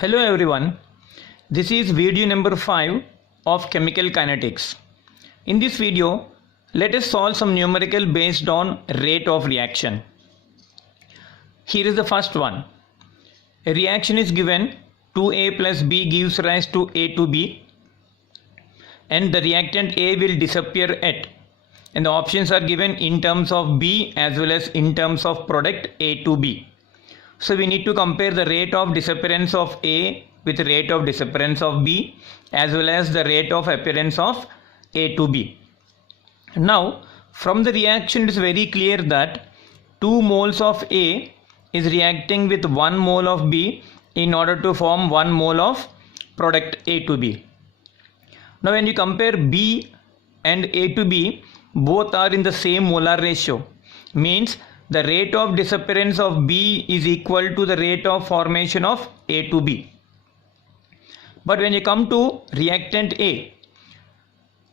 Hello everyone, this is video number 5 of chemical kinetics. In this video, let us solve some numerical based on rate of reaction. Here is the first one. A reaction is given 2A plus B gives rise to A to B and the reactant A will disappear at, and the options are given in terms of B as well as in terms of product A to B. So we need to compare the rate of disappearance of A with rate of disappearance of B as well as the rate of appearance of A to B. Now from the reaction it is very clear that 2 moles of A is reacting with 1 mole of B in order to form 1 mole of product A to B. Now when you compare B and A to B, both are in the same molar ratio, means the rate of disappearance of B is equal to the rate of formation of A to B. But when you come to reactant A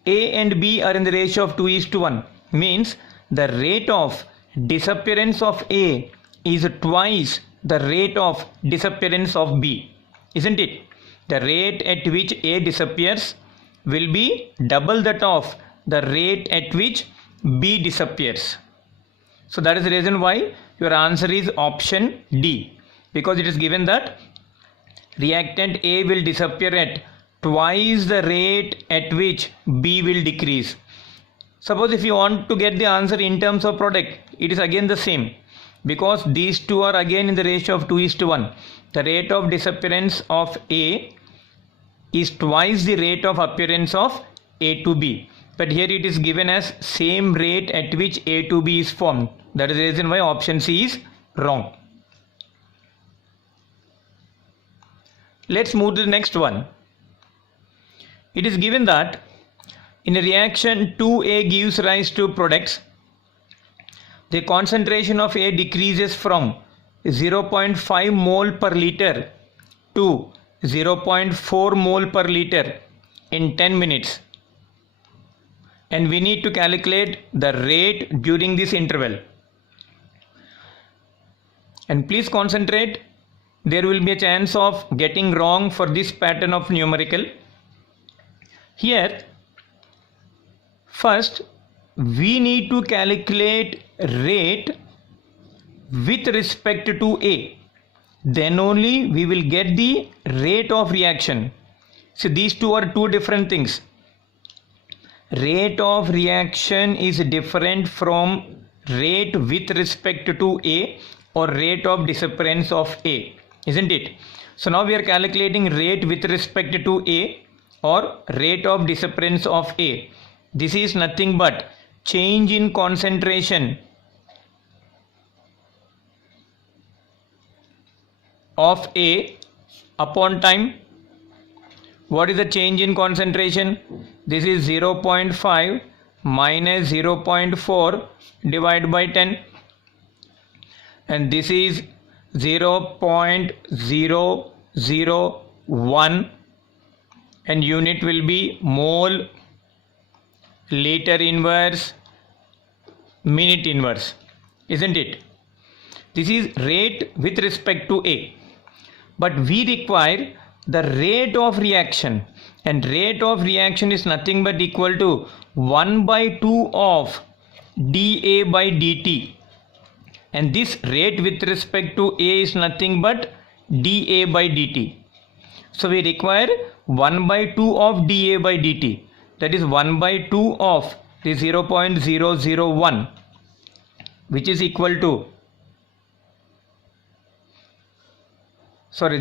and B are in the ratio of 2:1, means the rate of disappearance of A is twice the rate of disappearance of B, isn't it? The rate at which A disappears will be double that of the rate at which B disappears. So that is the reason why your answer is option D, because it is given that reactant A will disappear at twice the rate at which B will decrease. Suppose if you want to get the answer in terms of product, it is again the same, because these two are again in the ratio of 2:1. The rate of disappearance of A is twice the rate of appearance of A to B. But here it is given as same rate at which A to B is formed. That is the reason why option C is wrong. Let's move to the next one. It is given that in a reaction 2A gives rise to products. The concentration of A decreases from 0.5 mole per liter to 0.4 mole per liter in 10 minutes. And we need to calculate the rate during this interval. And please concentrate, there will be a chance of getting wrong for this pattern of numerical. Here, first we need to calculate rate with respect to A. Then only we will get the rate of reaction. So these two are two different things. Rate of reaction is different from rate with respect to A or rate of disappearance of A, isn't it? So now we are calculating rate with respect to A or rate of disappearance of A. This is nothing but change in concentration of A upon time. What is the change in concentration? This is 0.5 minus 0.4 divided by 10, and this is 0.001, and unit will be mole, liter inverse, minute inverse, isn't it? This is rate with respect to A, but we require the rate of reaction, and rate of reaction is nothing but equal to 1/2 of dA by dt, and this rate with respect to A is nothing but dA by dt. So we require 1/2 of dA by dt, that is 1/2 of the 0.001, which is equal to,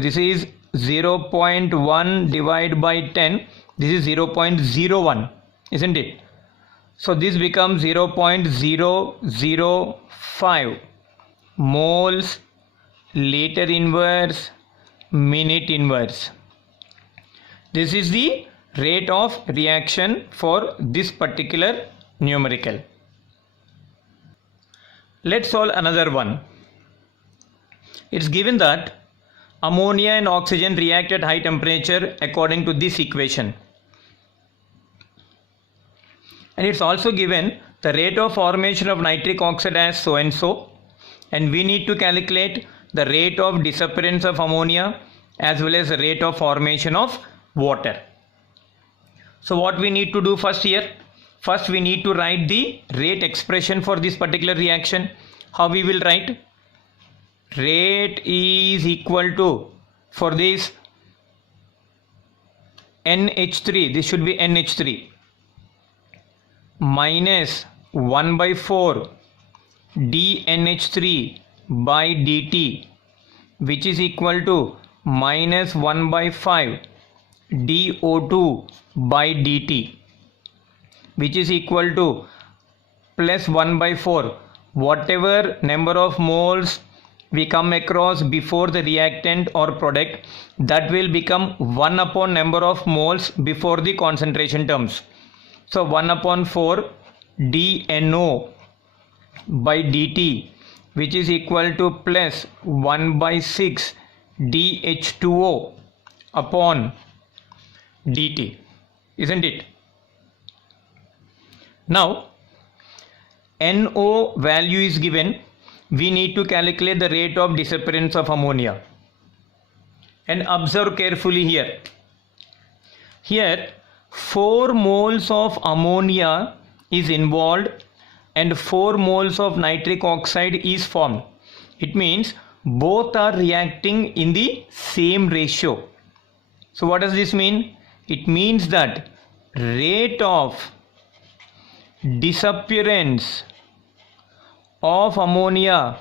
this is 0.1 divided by 10, this is 0.01, isn't it? So this becomes 0.005 moles, liter inverse, minute inverse. This is the rate of reaction for this particular numerical. Let's solve another one. It's given that ammonia and oxygen react at high temperature according to this equation, and it's also given the rate of formation of nitric oxide as so and so, and we need to calculate the rate of disappearance of ammonia as well as the rate of formation of water. So what we need to do first here? First we need to write the rate expression for this particular reaction. How we will write? Rate is equal to, for this NH3, this should be NH3 minus 1 by 4 dNH3 by dt, which is equal to minus 1 by 5 dO2 by dt, which is equal to plus 1 by 4. Whatever number of moles we come across before the reactant or product, that will become 1 upon number of moles before the concentration terms. So 1 upon 4 dNO by dt, which is equal to plus 1 by 6 dH2O upon dt, isn't it? Now NO value is given. We need to calculate the rate of disappearance of ammonia. And observe carefully here. Here 4 moles of ammonia is involved and 4 moles of nitric oxide is formed. It means both are reacting in the same ratio. So what does this mean? It means that rate of disappearance of ammonia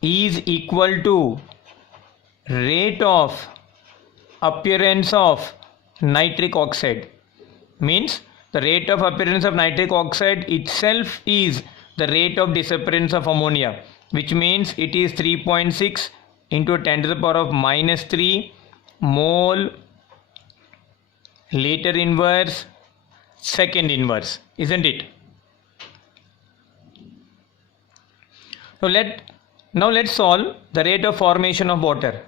is equal to rate of appearance of nitric oxide. Means the rate of appearance of nitric oxide itself is the rate of disappearance of ammonia, which means it is 3.6 into 10 to the power of minus 3 mole liter inverse second inverse, isn't it? So let's solve the rate of formation of water.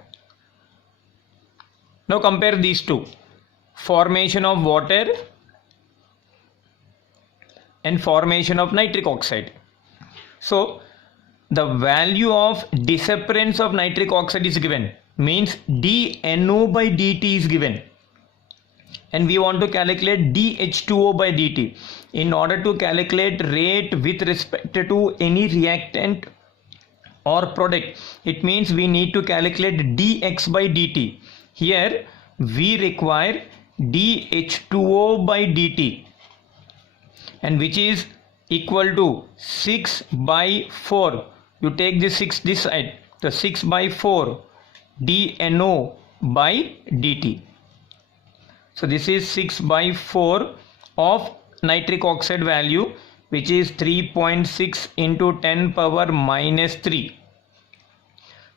Now compare these two, formation of water and formation of nitric oxide. So the value of disappearance of nitric oxide is given, means dNO by dt is given, and we want to calculate dH2O by dt. In order to calculate rate with respect to any reactant or product, it means we need to calculate dx by dt. Here we require dH2O by dt, and which is equal to 6 by 4. You take this 6 this side, the 6 by 4 dNO by dt. So this is 6 by 4 of nitric oxide value, which is 3.6 into 10 power minus 3.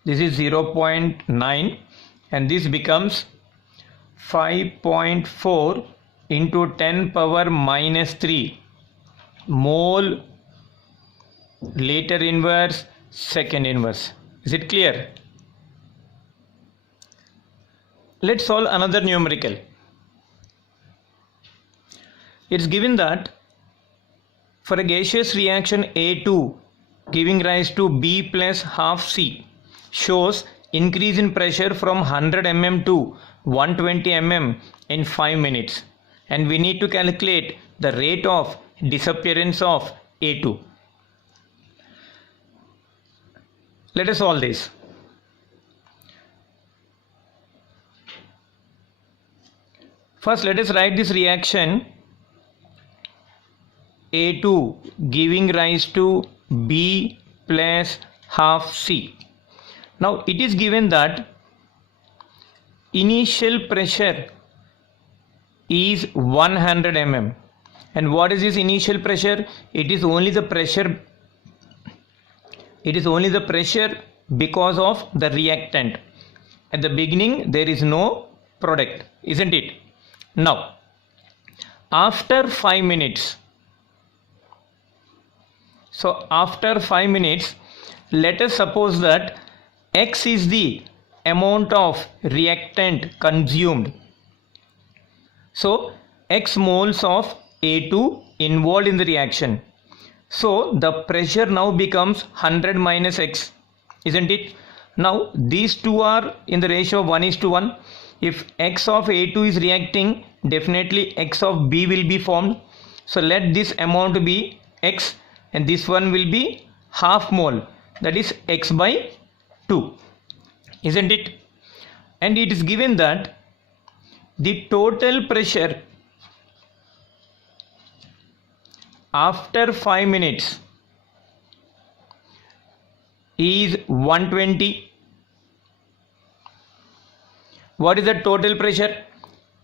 This is 0.9, and this becomes 5.4 into 10 power minus 3 mole liter inverse second inverse. Is it clear? Let's solve another numerical. It's given that for a gaseous reaction A2 giving rise to B plus half C shows increase in pressure from 100 mm to 120 mm in 5 minutes, and we need to calculate the rate of disappearance of A2. Let us solve this. First let us write this reaction A2 giving rise to B plus half C. Now it is given that initial pressure is 100 mm. And what is this initial pressure? It is only the pressure. It is only the pressure because of the reactant. At the beginning there is no product, isn't it? Now after 5 minutes, so after 5 minutes, let us suppose that X is the amount of reactant consumed. So X moles of A2 involved in the reaction. So the pressure now becomes 100 minus X, isn't it? Now these two are in the ratio of 1:1. If X of A2 is reacting, definitely X of B will be formed. So let this amount be X, and this one will be half mole, that is X by 2, isn't it? And it is given that the total pressure after 5 minutes is 120. What is the total pressure?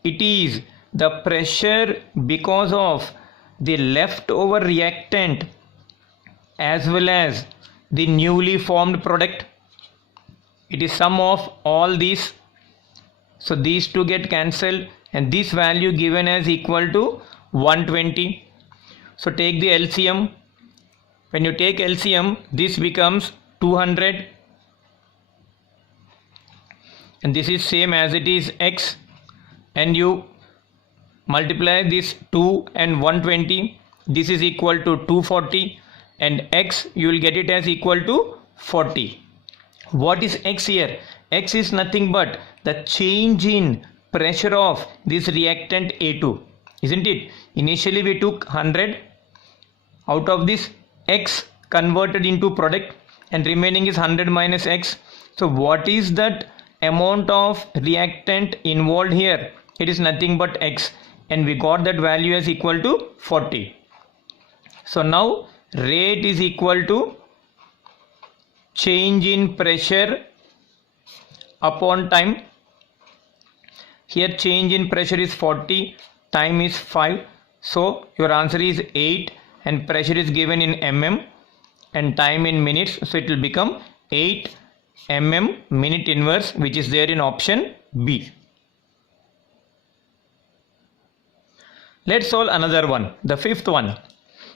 It is the pressure because of the leftover reactant as well as the newly formed product. It is sum of all these. So these two get cancelled and this value given as equal to 120. So take the LCM. When you take LCM, this becomes 200, and this is same as it is X, and you multiply this 2 and 120, this is equal to 240, and X you will get it as equal to 40. What is X here? X is nothing but the change in pressure of this reactant A2, isn't it? Initially we took 100, out of this X converted into product, and remaining is 100 minus X. So what is that amount of reactant involved here? It is nothing but X, and we got that value as equal to 40. So now rate is equal to change in pressure upon time. Here change in pressure is 40, time is 5, so your answer is 8, and pressure is given in mm and time in minutes, so it will become 8 mm minute inverse, which is there in option B. Let's solve another one, the fifth one.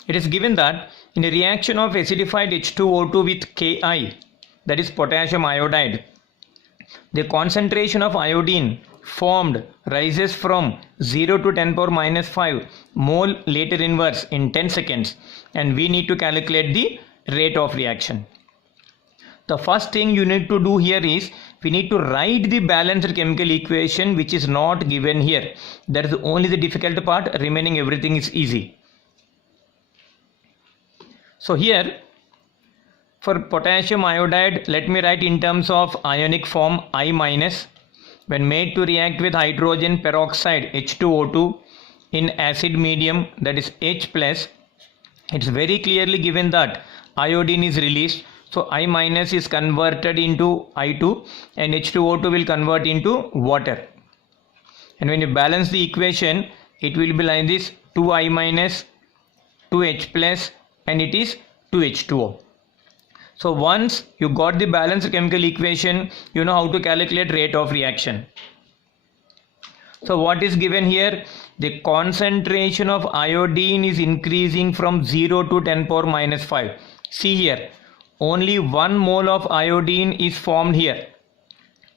It is given that in a reaction of acidified H2O2 with Ki, that is potassium iodide, the concentration of iodine formed rises from 0 to 10 power minus 5 mole later inverse in 10 seconds, and we need to calculate the rate of reaction. The first thing you need to do here is we need to write the balanced chemical equation, which is not given here. That is only the difficult part, remaining everything is easy. So here for potassium iodide, let me write in terms of ionic form I minus. When made to react with hydrogen peroxide H2O2 in acid medium, that is H plus, it's very clearly given that iodine is released. So I minus is converted into I2 and H2O2 will convert into water. And when you balance the equation, it will be like this: 2I minus 2H plus, and it is 2H2O. So once you got the balanced chemical equation, you know how to calculate rate of reaction. So what is given here? The concentration of iodine is increasing from 0 to 10 power minus 5. See here, only 1 mole of iodine is formed here,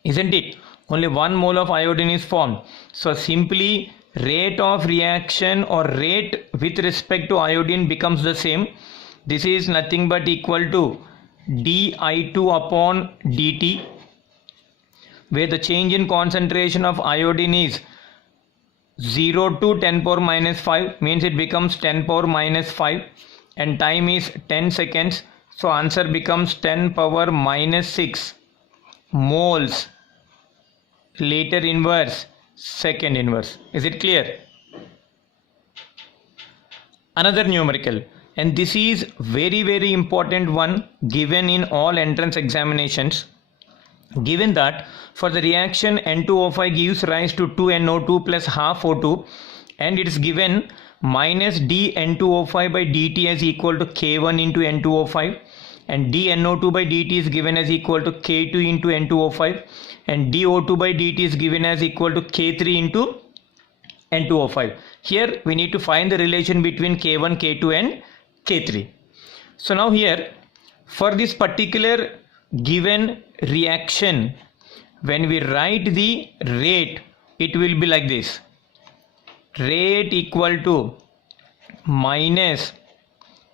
isn't it? Only 1 mole of iodine is formed. So simply rate of reaction or rate with respect to iodine becomes the same. This is nothing but equal to dI2 upon dt, where the change in concentration of iodine is 0 to 10 power minus 5, means it becomes 10 power minus 5, and time is 10 seconds. So answer becomes 10 power minus 6 moles later inverse second inverse. Is it clear? Another numerical, and this is very important one given in all entrance examinations. Given that for the reaction N2O5 gives rise to 2NO2 plus half O2, and it is given minus dN2O5 by dt as equal to K1 into N2O5, and dNO2 by dt is given as equal to K2 into N2O5, and dO2 by dt is given as equal to K3 into N2O5. Here we need to find the relation between K1, K2 and K3. So now here for this particular given reaction, when we write the rate, it will be like this: rate equal to minus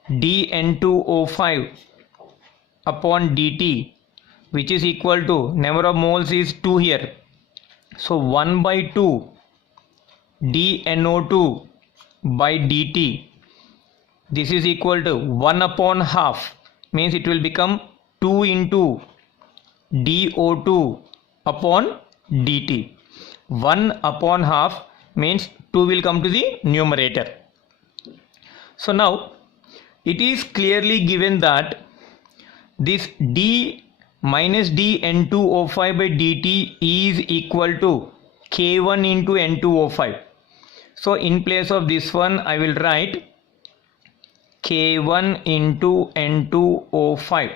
dN2O5 upon dt which is equal to number of moles is 2 here. So 1 by 2 dNO2 by dt, this is equal to 1 upon half, means it will become 2 into dO2 upon dt. 1 upon half means 2 will come to the numerator. So now it is clearly given that this d minus dN2O5 by dt is equal to K1 into N2O5. So in place of this one I will write K1 into N2O5,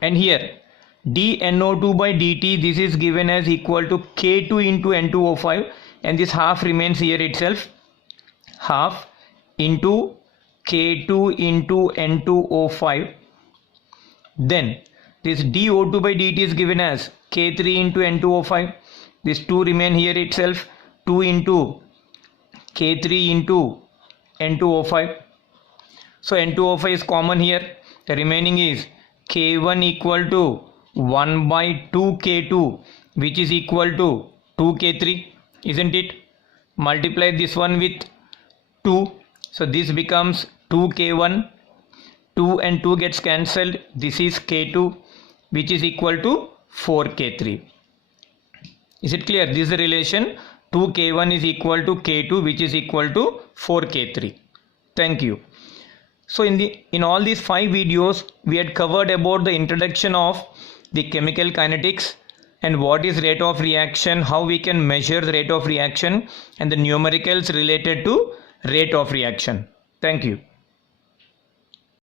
and here dNO2 by dt, this is given as equal to K2 into N2O5, and this half remains here itself, half into K2 into N2O5. Then this dO2 by dt is given as K3 into N2O5. This 2 remain here itself, 2 into K3 into N2O5. So N2O5 is common here. The remaining is K1 equal to 1 by 2 K2, which is equal to 2 K3, isn't it? Multiply this one with 2. So this becomes 2 K1. 2 and 2 gets cancelled. This is K2, which is equal to 4 K3. Is it clear? This is the relation 2 K1 is equal to K2, which is equal to 4 K3. Thank you. So in all these 5 videos, we had covered about the introduction of the chemical kinetics and what is rate of reaction, how we can measure the rate of reaction, and the numericals related to rate of reaction. Thank you.